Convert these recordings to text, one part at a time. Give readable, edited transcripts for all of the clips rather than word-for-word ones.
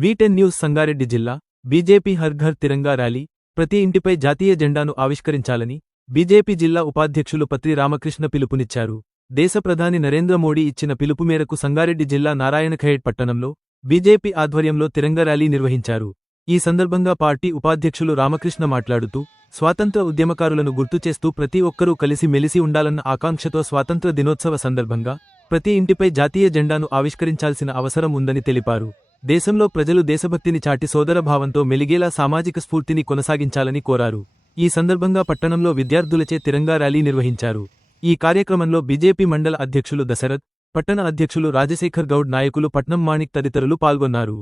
V10 news Sangareddy జిల్లా BJP Har Ghar Tiranga rally ప్రతి ఇంటిపై జాతీయ జెండాను ఆవిష్కరించాలని బీజేపీ జిల్లా ఉపాధ్యక్షులు పత్రి రామకృష్ణ పిలుపునిచ్చారు. దేశ ప్రధాని నరేంద్ర మోడీ ఇచ్చిన పిలుపు మేరకు సంగారెడ్డి జిల్లా నారాయణఖేడ్ పట్టణంలో బీజేపీ ఆధ్వర్యంలో తిరంగా ర్యాలీ నిర్వహించారు. ఈ సందర్భంగా పార్టీ ఉపాధ్యక్షులు రామకృష్ణ మాట్లాడుతూ స్వాతంత్ర ఉద్యమకారులను గుర్తుచేస్తూ ప్రతి ఒక్కరూ కలిసి మెలిసి ఉండాలన్న ఆకాంక్షతో స్వాతంత్ర దినోత్సవ సందర్భంగా ప్రతి ఇంటిపై జాతీయ జెండాను ఆవిష్కరించాల్సిన అవసరం ఉందని తెలిపారు. దేశంలో ప్రజలు దేశభక్తిని చాటి సోదరభావంతో మెలిగేలా సామాజిక స్ఫూర్తిని కొనసాగించాలని కోరారు. ఈ సందర్భంగా పట్టణంలో విద్యార్థులచే తిరంగా ర్యాలీ నిర్వహించారు. ఈ కార్యక్రమంలో బీజేపీ మండల అధ్యక్షులు దశరథ్, పట్టణ అధ్యక్షులు రాజశేఖర్ గౌడ్, నాయకులు పట్నం మాణిక్ తదితరులు పాల్గొన్నారు.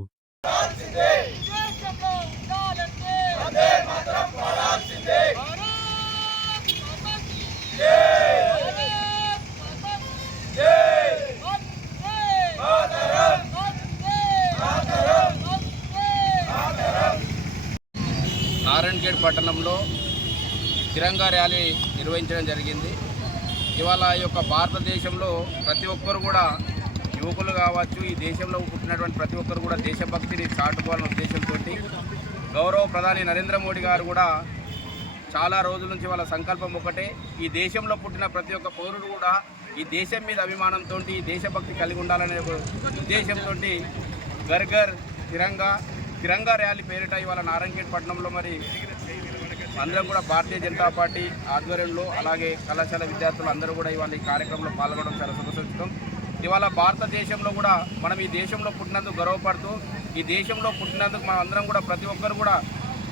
నారాయణఖేడ్ పట్టణంలో తిరంగా ర్యాలీ నిర్వహించడం జరిగింది. ఇవాళ ఈ యొక్క భారతదేశంలో ప్రతి ఒక్కరు కూడా యువకులు కావచ్చు, ఈ దేశంలో పుట్టినటువంటి ప్రతి ఒక్కరు కూడా దేశభక్తిని చాటుకోవాలనే ఉద్దేశంతో గౌరవ ప్రధాని నరేంద్ర మోడీ గారు కూడా చాలా రోజుల నుంచి వాళ్ళ సంకల్పం ఒకటే, ఈ దేశంలో పుట్టిన ప్రతి ఒక్క పౌరుడు కూడా ఈ దేశం మీద అభిమానంతో ఈ దేశభక్తి కలిగి ఉండాలనే ఉద్దేశంతో ఘర్ ఘర్ తిరంగా ర్యాలీ పేరిట ఇవాళ నారాయణఖేడ్ పట్టణంలో మరి అందరం కూడా భారతీయ జనతా పార్టీ ఆధ్వర్యంలో అలాగే కళాశాల విద్యార్థులు అందరూ కూడా ఇవాళ ఈ కార్యక్రమంలో పాల్గొనడం చాలా శుభసూచకం. ఇవాళ భారతదేశంలో కూడా మనం ఈ దేశంలో పుట్టినందుకు గర్వపడుతూ ఈ దేశంలో పుట్టినందుకు మనం అందరం కూడా ప్రతి ఒక్కరు కూడా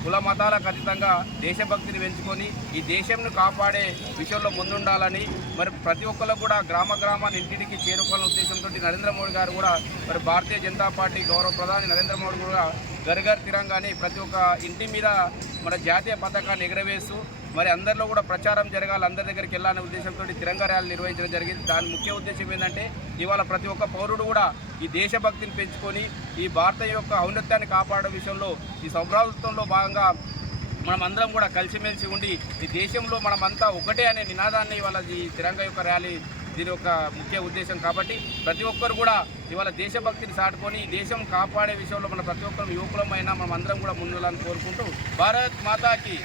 కుల మతాలకు అతీతంగా దేశభక్తిని పెంచుకొని ఈ దేశంను కాపాడే విషయంలో ముందుండాలని మరి ప్రతి ఒక్కరు కూడా గ్రామాన్ని ఇంటికి చేరుకోవాలనే ఉద్దేశంతో నరేంద్ర మోడీ గారు కూడా మరి భారతీయ జనతా పార్టీ గౌరవ ప్రధాని నరేంద్ర మోడీ కూడా ఘర్ ఘర్ తిరంగాని ప్రతి ఒక్క ఇంటి మీద మన జాతీయ పతాకాన్ని ఎగరవేస్తూ మరి అందరిలో కూడా ప్రచారం జరగాలి, అందరి దగ్గరికి వెళ్ళాలనే ఉద్దేశంతో తిరంగా ర్యాలీ నిర్వహించడం జరిగింది. దాని ముఖ్య ఉద్దేశం ఏంటంటే ఇవాళ ప్రతి ఒక్క పౌరుడు కూడా ఈ దేశభక్తిని పెంచుకొని ఈ భారత యొక్క ఔన్నత్యాన్ని కాపాడే విషయంలో ఈ సౌభ్రాతృత్వంలో భాగంగా మనం అందరం కూడా కలిసిమెలిసి ఉండి ఈ దేశంలో మనమంతా ఒకటే అనే నినాదాన్ని ఇవాళ ఈ తిరంగా యొక్క ర్యాలీ దీని యొక్క ముఖ్య ఉద్దేశం. కాబట్టి ప్రతి ఒక్కరు కూడా ఇవాళ దేశభక్తిని చాటుకొని ఈ దేశం కాపాడే విషయంలో మన ప్రతి ఒక్కరు యువకులమైనా మనం అందరం కూడా ముందులని కోరుకుంటూ భారత్ మాతాకి